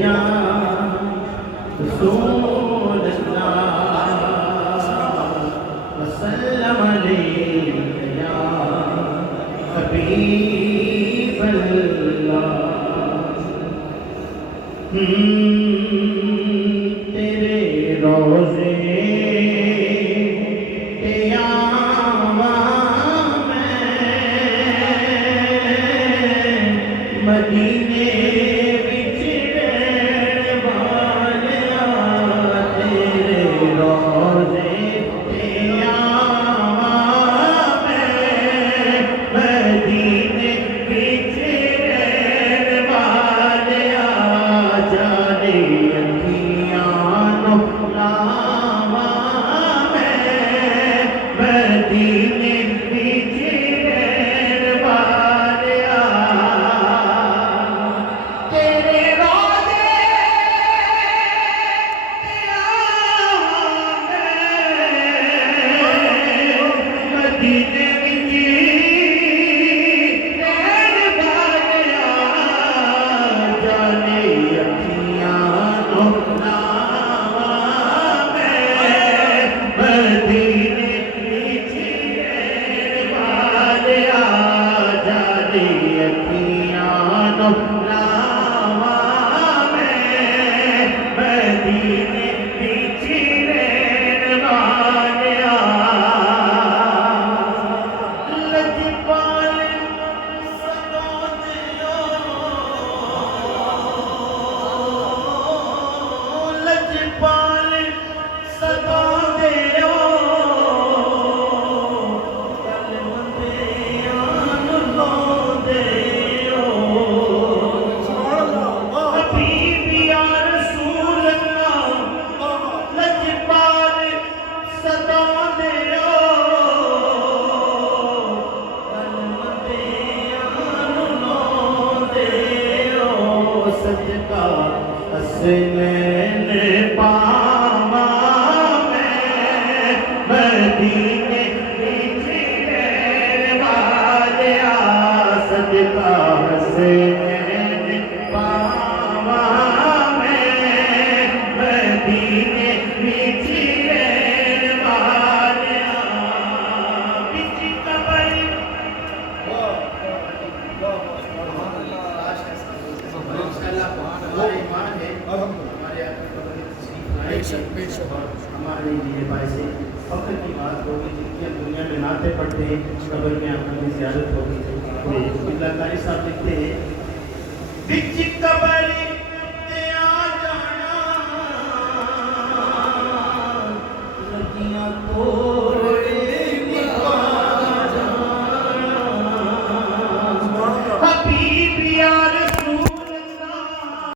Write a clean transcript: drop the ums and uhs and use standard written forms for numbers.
या रसूल अल्लाह वसल्लम अलैका या हबीब अल्लाह। तेरे रोज़े मदीने विच रहण वालिया तेरे रोज़े ते आवां मैं, मदीने विच रहण वालिया जाने अखियां नूं लावां मैं, मदीने विच रहण वालिया मदीने विच रहण वालिया जाने अखियां नूं लावां मैं, मदीने विच रहण वालिया जाने अखियां नूं लावां मैं, मदीने विच रहण वालिया। लजपाल सदा दियो, लजपाल सदा दियो, गल बंदियां नूं लाउंदियो। हबीब या रसूल अल्लाह लजपाल सदा दियो, सदका हसनैन पावां मैं, मदीने विच रहण वालिया सदका हसनैन पावां मैं, मदीने विच रहण वालिया। बिच कबर हमारे ईमान है, हमारे हमारे लिए बाइस फख्र की बात होगी जिनकी हम दुनिया में नाते पढ़ते हैं, कब्र में आपकी ज़ियारत होगी। अल्लाह कारी साहब लिखते हैं बिच कबर